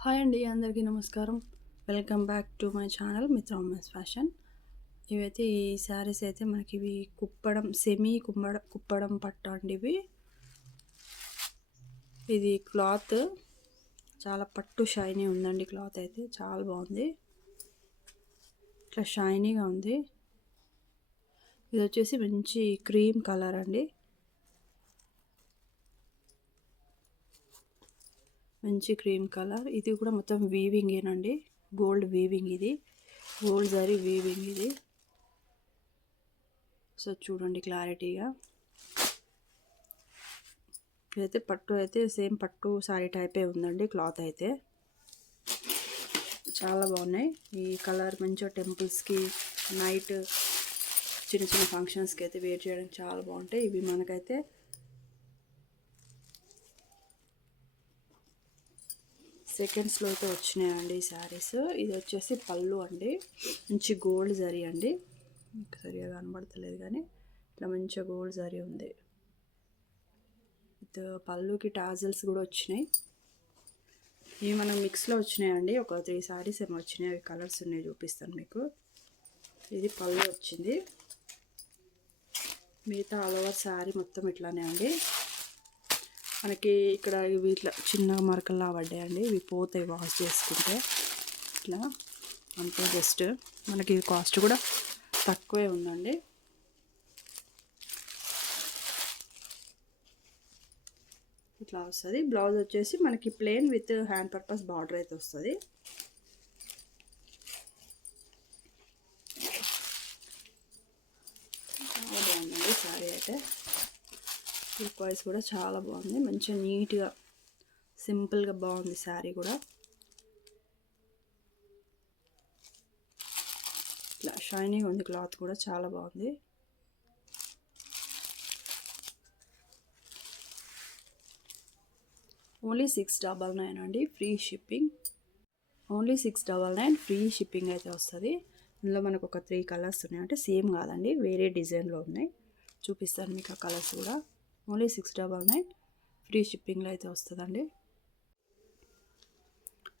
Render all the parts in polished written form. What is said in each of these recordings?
Hi అండి, అందరికీ నమస్కారం. Welcome back to my channel మిత్ర ఉమెన్స్ ఫ్యాషన్. ఇవైతే ఈ శారీస్ అయితే మనకి ఇవి కుప్పడం పట్టు అండి. ఇది క్లాత్ చాలా పట్టు షైనీ ఉందండి. క్లాత్ అయితే చాలా బాగుంది, ఇట్లా షైనీగా ఉంది. ఇది వచ్చేసి మంచి క్రీమ్ కలర్ అండి, మంచి క్రీమ్ కలర్. ఇది కూడా మొత్తం వీవింగ్ ఏనండి, గోల్డ్ వీవింగ్. ఇది గోల్డ్ జరీ వీవింగ్ ఇది. సో చూడండి క్లారిటీగా. ఇదైతే పట్టు అయితే సేమ్ పట్టు సారీ టైపే ఉందండి. క్లాత్ అయితే చాలా బాగున్నాయి. ఈ కలర్ మంచిగా టెంపుల్స్కి నైట్ చిన్న చిన్న ఫంక్షన్స్కి అయితే వేర్ చేయడానికి చాలా బాగుంటాయి. ఇవి మనకైతే సెకండ్స్లో అయితే వచ్చినాయండి ఈ శారీస్. ఇది వచ్చేసి పళ్ళు అండి, మంచి గోల్డ్ జరీ అండి. మీకు సరిగా కనబడతలేదు కానీ ఇట్లా మంచిగా గోల్డ్ జరీ ఉంది. విత్ పళ్ళుకి టాజల్స్ కూడా వచ్చినాయి. ఇవి మనం మిక్స్లో వచ్చినాయండి. ఒక 3 శారీస్ ఏమో వచ్చినాయి. అవి కలర్స్ ఉన్నాయి, చూపిస్తాను మీకు. ఇది పళ్ళు వచ్చింది. మిగతా ఆల్ ఓవర్ శారీ మొత్తం ఇట్లానే అండి. మనకి ఇక్కడ ఇవి ఇట్లా చిన్న మరకల్లా పడ్డాయండి. ఇవి పోతాయి వాష్ చేసుకుంటే. ఇట్లా అంతే, జస్ట్ మనకి కాస్ట్ కూడా తక్కువే ఉందండి. ఇట్లా వస్తుంది. బ్లౌజ్ వచ్చేసి మనకి plain with hand purpose border అయితే వస్తుంది. చాలా బాగుందండి శారీ అయితే. లుక్ వైజ్ కూడా చాలా బాగుంది, మంచిగా నీట్గా సింపుల్గా బాగుంది శారీ కూడా. ఇట్లా షైనీగా ఉంది, క్లాత్ కూడా చాలా బాగుంది. ఓన్లీ 699 అండి, free shipping. Only 699 free shipping అయితే వస్తుంది. ఇందులో మనకు ఒక 3 కలర్స్ ఉన్నాయి, అంటే సేమ్ కాదండి, వేరే డిజైన్లో ఉన్నాయి. చూపిస్తాను మీకు ఆ కలర్స్ కూడా. ఓన్లీ 699 ఫ్రీ షిప్పింగ్లో అయితే వస్తుందండి.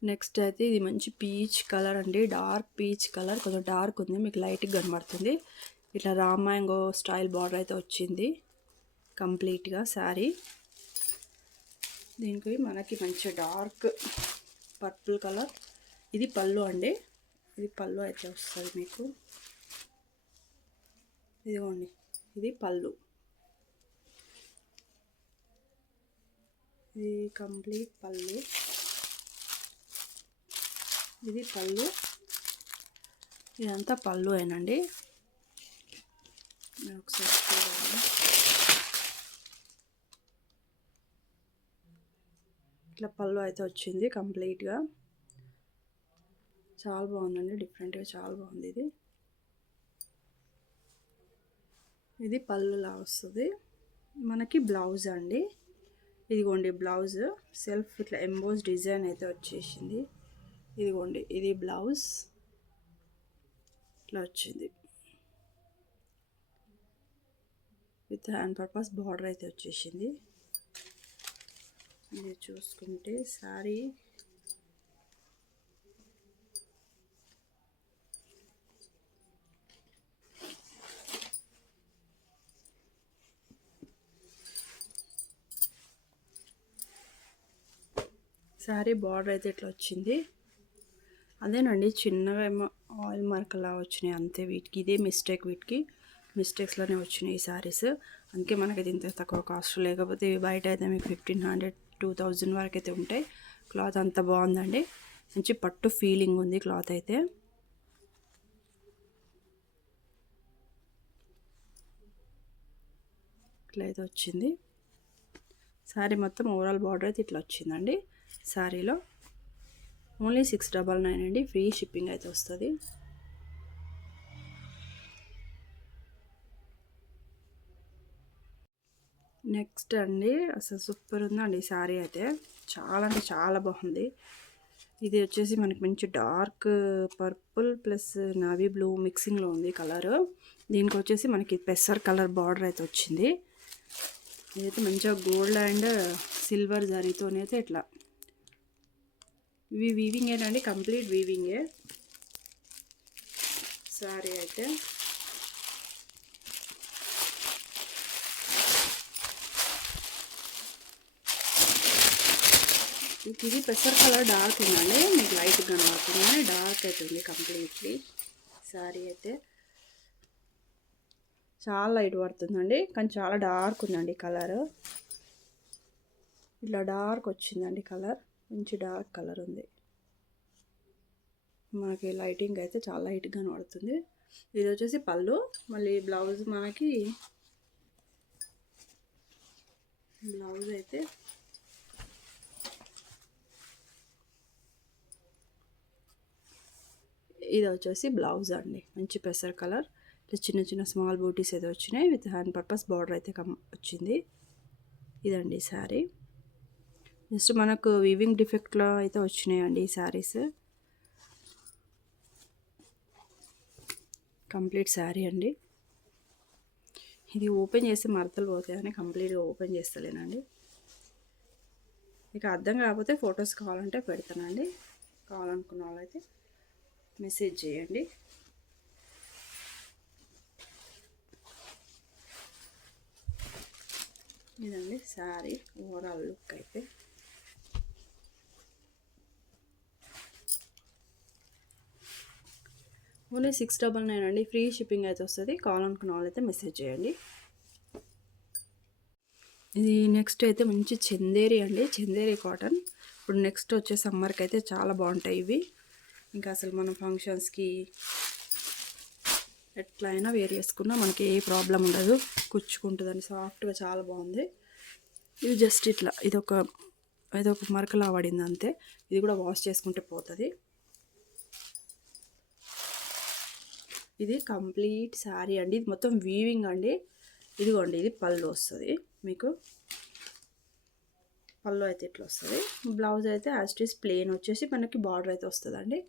నెక్స్ట్ అయితే ఇది మంచి పీచ్ కలర్ అండి, డార్క్ పీచ్ కలర్. కొంచెం డార్క్ ఉంది, మీకు లైట్గా కనబడుతుంది. ఇట్లా రామాంగో స్టైల్ బార్డర్ అయితే వచ్చింది కంప్లీట్గా శారీ. దీనికి మనకి మంచి డార్క్ పర్పుల్ కలర్. ఇది పళ్ళు అండి, ఇది పళ్ళు అయితే వస్తుంది మీకు. ఇదిగోండి, ఇది పళ్ళు. ఇది కంప్లీట్ పళ్ళు. ఇది పళ్ళు, ఇదంతా పళ్ళు అయినండి. ఒకసారి చూడండి, ఇట్లా పళ్ళు అయితే వచ్చింది కంప్లీట్గా. చాలా బాగుందండి, డిఫరెంట్గా చాలా బాగుంది. ఇది పళ్ళులా వస్తుంది. మనకి బ్లౌజ్ అండి, ఇదిగోండి బ్లౌజ్ సెల్ఫ్ ఇట్లా ఎంబోస్ డిజైన్ అయితే వచ్చేసింది. ఇదిగోండి, ఇది బ్లౌజ్ ఇట్లా వచ్చింది విత్ హ్యాండ్ పర్పస్ బార్డర్ అయితే వచ్చేసింది. ఇది చూసుకుంటే శారీ బార్డర్ అయితే ఇట్లా వచ్చింది. అదేనండి, చిన్నగా ఏమో ఆయిల్ మార్కలా వచ్చినాయి అంతే. వీటికి ఇదే మిస్టేక్, మిస్టేక్స్లోనే వచ్చినాయి ఈ శారీస్. అందుకే మనకి ఇది ఇంత తక్కువ కాస్ట్. లేకపోతే ఇవి బయట అయితే మీకు 1500 2000 వరకు అయితే ఉంటాయి. క్లాత్ అంత బాగుందండి, మంచి పట్టు ఫీలింగ్ ఉంది క్లాత్ అయితే. ఇట్లా అయితే వచ్చింది శారీ మొత్తం. ఓవరాల్ బార్డర్ అయితే ఇట్లా వచ్చిందండి శారీలో. ఓన్లీ 699 అండి, ఫ్రీ షిప్పింగ్ అయితే వస్తుంది. నెక్స్ట్ అండి, అసలు సూపర్ ఉందండి శారీ అయితే. చాలా అంటే చాలా బాగుంది. ఇది వచ్చేసి మనకి మంచి dark purple plus navy blue మిక్సింగ్లో ఉంది కలర్. దీనికి వచ్చేసి మనకి పెసర్ కలర్ బార్డర్ అయితే వచ్చింది. ఇదైతే మంచిగా గోల్డ్ అండ్ సిల్వర్ జరీతోనైతే ఇట్లా ఇవి వీవింగేనండి, కంప్లీట్ వీవింగే సారీ అయితే. ఇది పెసర్ కలర్ డార్క్ ఉందండి, మీకు లైట్ కనబడుతుంది, డార్క్ అవుతుంది కంప్లీట్లీ సారీ అయితే. చాలా లైట్ పడుతుందండి కానీ చాలా డార్క్ ఉందండి కలర్. ఇట్లా డార్క్ వచ్చిందండి కలర్, మంచి డార్క్ కలర్ ఉంది. మనకి లైటింగ్ అయితే చాలా లైట్గా కనబడుతుంది. ఇది వచ్చేసి పళ్ళు, మళ్ళీ బ్లౌజ్ మనకి బ్లౌజ్ అయితే ఇది వచ్చేసి బ్లౌజ్ అండి, మంచి పెసర్ కలర్. చిన్న చిన్న స్మాల్ బూటీస్ అయితే వచ్చినాయి, విత్ హ్యాండ్ పర్పస్ బార్డర్ అయితే వచ్చింది. ఇదండి శారీ. జస్ట్ మనకు వీవింగ్ డిఫెక్ట్లో అయితే వచ్చినాయండి ఈ శారీస్. కంప్లీట్ శారీ అండి. ఇది ఓపెన్ చేస్తే మడతలు పోతాయని కంప్లీట్గా ఓపెన్ చేస్తలేనండి. ఇక అర్థం కాకపోతే ఫొటోస్ కావాలంటే పెడతానండి. కావాలనుకున్న వాళ్ళైతే మెసేజ్ చేయండి. ఇదండి శారీ ఓవరాల్ లుక్ అయితే. ఓన్లీ 699 అండి, ఫ్రీ షిప్పింగ్ అయితే వస్తుంది. కావాలనుకున్న వాళ్ళైతే మెసేజ్ చేయండి. ఇది నెక్స్ట్ అయితే మంచి చందేరి అండి, చందేరి కాటన్. ఇప్పుడు నెక్స్ట్ వచ్చే సమ్మర్కి అయితే చాలా బాగుంటాయి ఇవి. ఇంకా అసలు మనం ఫంక్షన్స్కి ఎట్లా అయినా వేర్ చేసుకున్నా మనకి ఏ ప్రాబ్లం ఉండదు, కుచ్చుకుంటుందని సాఫ్ట్గా చాలా బాగుంది. ఇది జస్ట్ ఇట్లా ఇదొక మరకలా పడింది అంతే. ఇది కూడా వాష్ చేసుకుంటే పోతుంది. ఇది కంప్లీట్ శారీ అండి, ఇది మొత్తం వీవింగ్ అండి. ఇదిగోండి ఇది పళ్ళు వస్తుంది మీకు. పళ్ళు అయితే ఇట్లా వస్తుంది. బ్లౌజ్ అయితే యాజ్ ఇట్ ఈస్ ప్లెయిన్ వచ్చేసి మనకి బార్డర్ అయితే వస్తుందండి.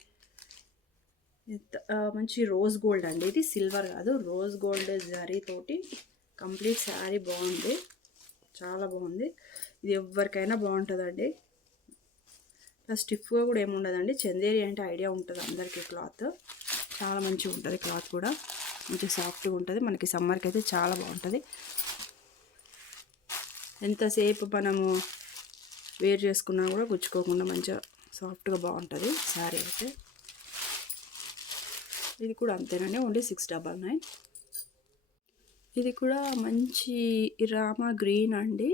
మంచి రోజ్ గోల్డ్ అండి, ఇది సిల్వర్ కాదు, రోజ్ గోల్డ్ జరీ తోటి కంప్లీట్ శారీ బాగుంది, చాలా బాగుంది. ఇది ఎవరికైనా బాగుంటుందండి. ప్లస్ స్టిఫ్గా కూడా ఏముండదండి. చందేరి అంటే ఐడియా ఉంటుంది అందరికీ. క్లాత్ చాలా మంచిగా ఉంటుంది, క్లాత్ కూడా మంచి సాఫ్ట్గా ఉంటుంది. మనకి సమ్మర్కి అయితే చాలా బాగుంటుంది. ఎంతసేపు మనము వేర్ చేసుకున్నా కూడా గుచ్చుకోకుండా మంచిగా సాఫ్ట్గా బాగుంటుంది శారీ అయితే. ఇది కూడా అంతేనండి, ఓన్లీ 699. ఇది కూడా మంచి రామా గ్రీన్ అండి,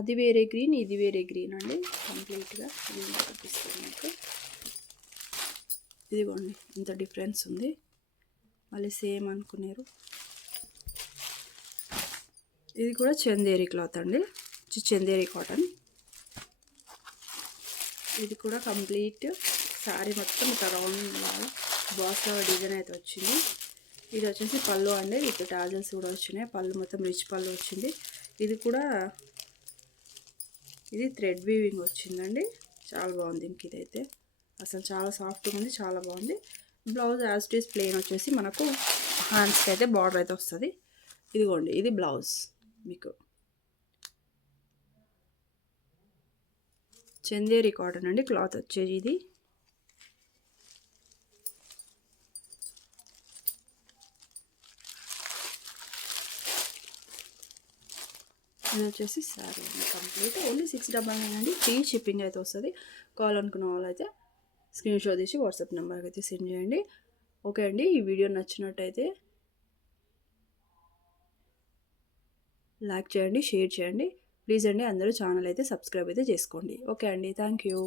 అది వేరే గ్రీన్, ఇది వేరే గ్రీన్ అండి. కంప్లీట్గా ఇది కనిపిస్తుంది మీకు. ఇదిగోండి ఇంత డిఫరెన్స్ ఉంది. మళ్ళీ సేమ్ అనుకున్నారు. ఇది కూడా చందేరి క్లాత్ అండి, చందేరి కాటన్. ఇది కూడా కంప్లీట్ శారీ మొత్తం ఇట్లా రౌండ్ లాగా బాక్స్ లాగా డిజైన్ అయితే వచ్చింది. ఇది వచ్చేసి పళ్ళు అండి, విత్ టాజల్స్ కూడా వచ్చినాయి. పళ్ళు మొత్తం రిచ్ పళ్ళు వచ్చింది. ఇది కూడా ఇది థ్రెడ్ వీవింగ్ వచ్చిందండి, చాలా బాగుంది. ఇంక ఇదైతే అసలు చాలా సాఫ్ట్గా ఉంది, చాలా బాగుంది. Blouse as it is plain వచ్చేసి మనకు హ్యాండ్స్కి అయితే బార్డర్ అయితే వస్తుంది. ఇదిగోండి ఇది బ్లౌజ్ మీకు. చందేరి కాటన్ అండి క్లాత్ వచ్చేది ఇది. ఇది వచ్చేసి శారీ అండి కంప్లీట్, ఓన్లీ 699 అండి, ఫ్రీ షిప్పింగ్ అయితే వస్తుంది. కావాలనుకున్న వాళ్ళైతే స్క్రీన్ షాట్ తీసి వాట్సాప్ నెంబర్కి అయితే సెండ్ చేయండి. ఓకే అండి, ఈ వీడియో నచ్చినట్టయితే లైక్ చేయండి, షేర్ చేయండి ప్లీజ్ అండి. అందరూ ఛానల్ అయితే సబ్స్క్రైబ్ అయితే చేసుకోండి. ఓకే అండి, థ్యాంక్ యూ.